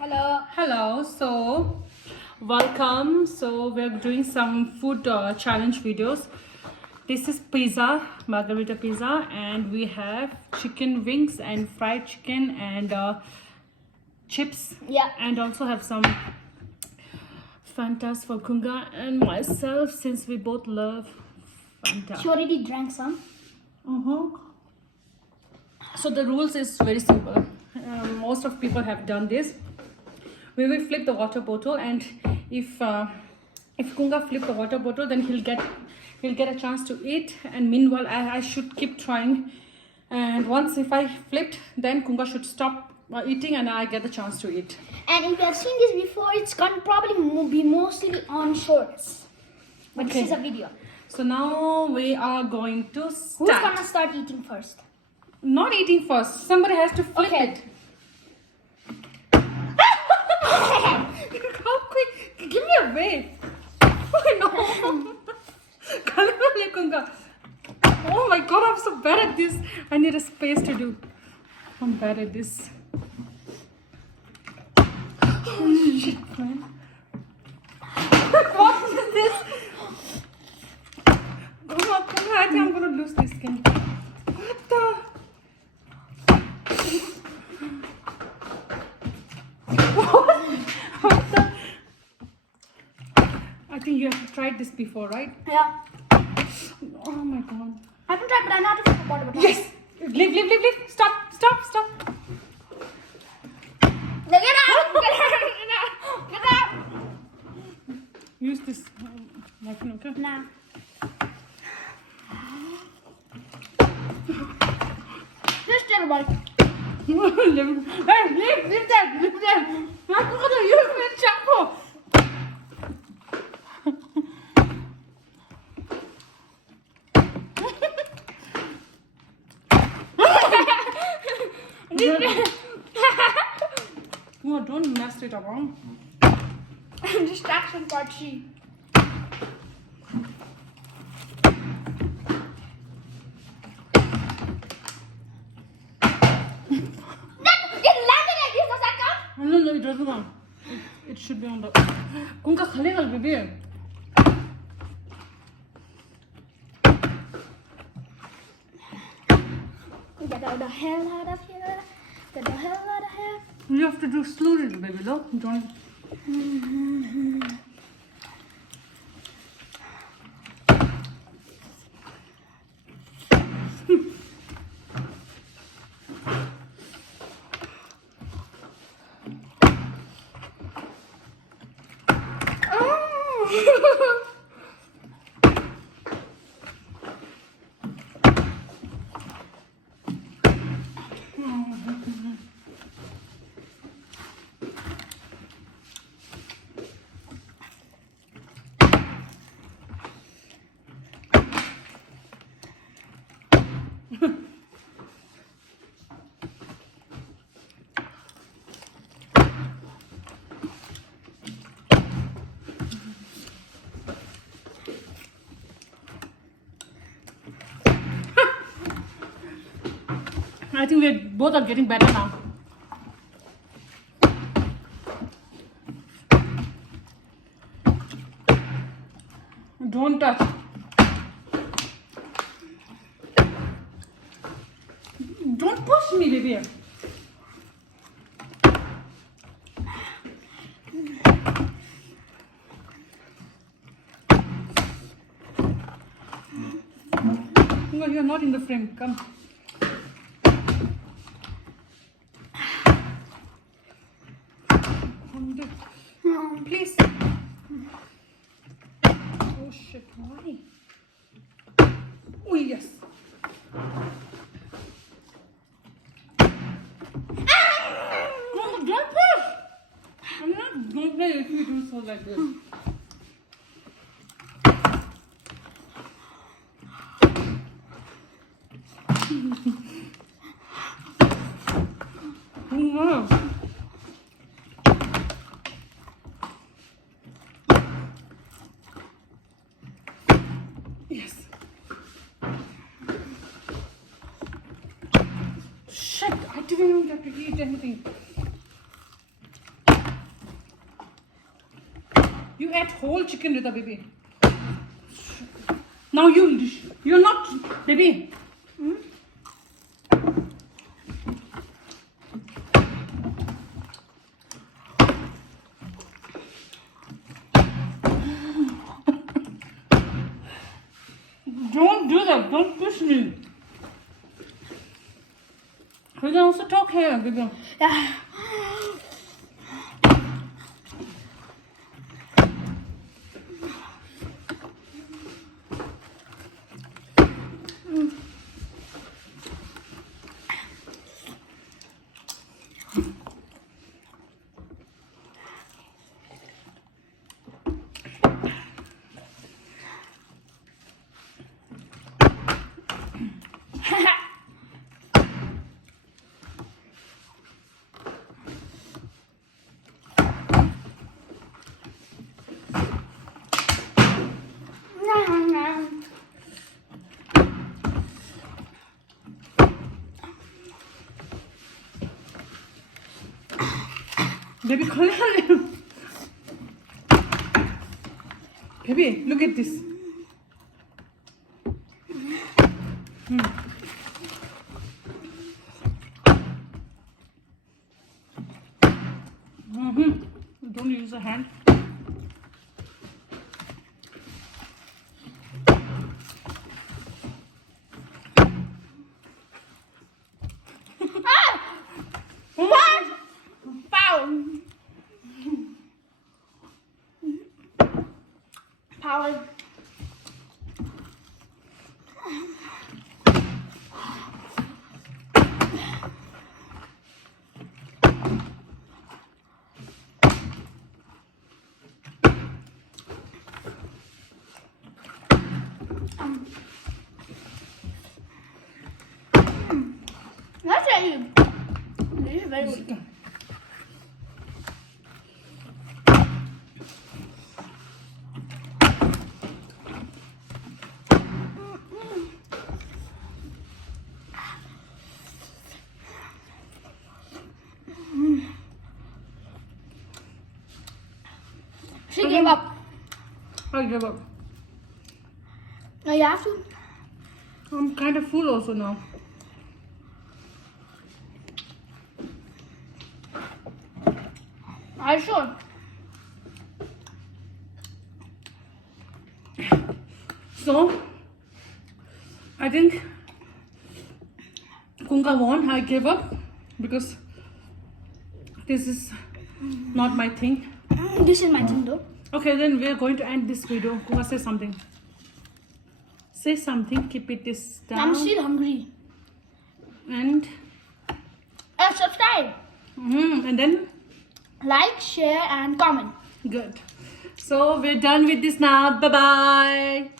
Hello. Hello, so welcome. So we're doing some food challenge videos. This is pizza, margarita pizza, and we have chicken wings and fried chicken and chips. Yeah. And also have some Fantas for Kunga and myself, since we both love Fanta. She already drank some. So the rules is very simple. Most of people have done this. We will flip the water bottle, and if Kunga flip the water bottle, then he'll get a chance to eat. And meanwhile, I should keep trying. And once if I flipped, then Kunga should stop eating, and I get the chance to eat. And if you have seen this before, it's gonna probably be mostly on shorts. But Okay. this is a video. So now we are going to start. Who's gonna start eating first? Not eating first. Somebody has to flip Okay. it. How quick? Give me a wave. Oh no. Kalibale Kunga. Oh my god, I'm so bad at this. I need a space to do. I'm bad at this. Oh shit, man. What is this? Oh, I think I'm gonna lose this game. What the? What the? I think you have tried this before, right? Yeah. Oh my god. I haven't tried, but I know how to flip a water bottle. Yes! Leave. Stop. Now get out! Get out! Get out! Use this napkin, okay? Nah. Just terrible. Leave that. I'm gonna use my shampoo. Oh, don't mess it around. Distraction part C. It landed like this, does that count? No, it doesn't want. It should be on the. Kunka khalega, baby. Get out the hell out of here. Get the hell out of here. You have to do slowly, baby. Look, don't. I think we both are getting better now. Don't touch. Don't push me, baby. No, you're not in the frame. Come. Please. Oh shit, why? Oh yes. Oh, don't push. I'm not going to play if you do so like this. Oh no. Yes. Shit, I didn't even have to eat anything. You ate whole chicken, Rita, baby. Now you're not, baby. Don't do that. Don't push me. We can also talk here, baby. Yeah. Baby, come on. Baby, look at this. Don't use a hand. Power. That's it. This is very good. She gave up. I give up. No, you have to. I'm kind of full also now. Are you sure? So, I think Kunga won. I gave up because this is not my thing. This is my thing though. Okay, then we're going to end this video. Kunga, say something. Say something. Keep it this down. I'm still hungry. And Subscribe, and then like, share, and comment. good. So we're done with this now. Bye bye.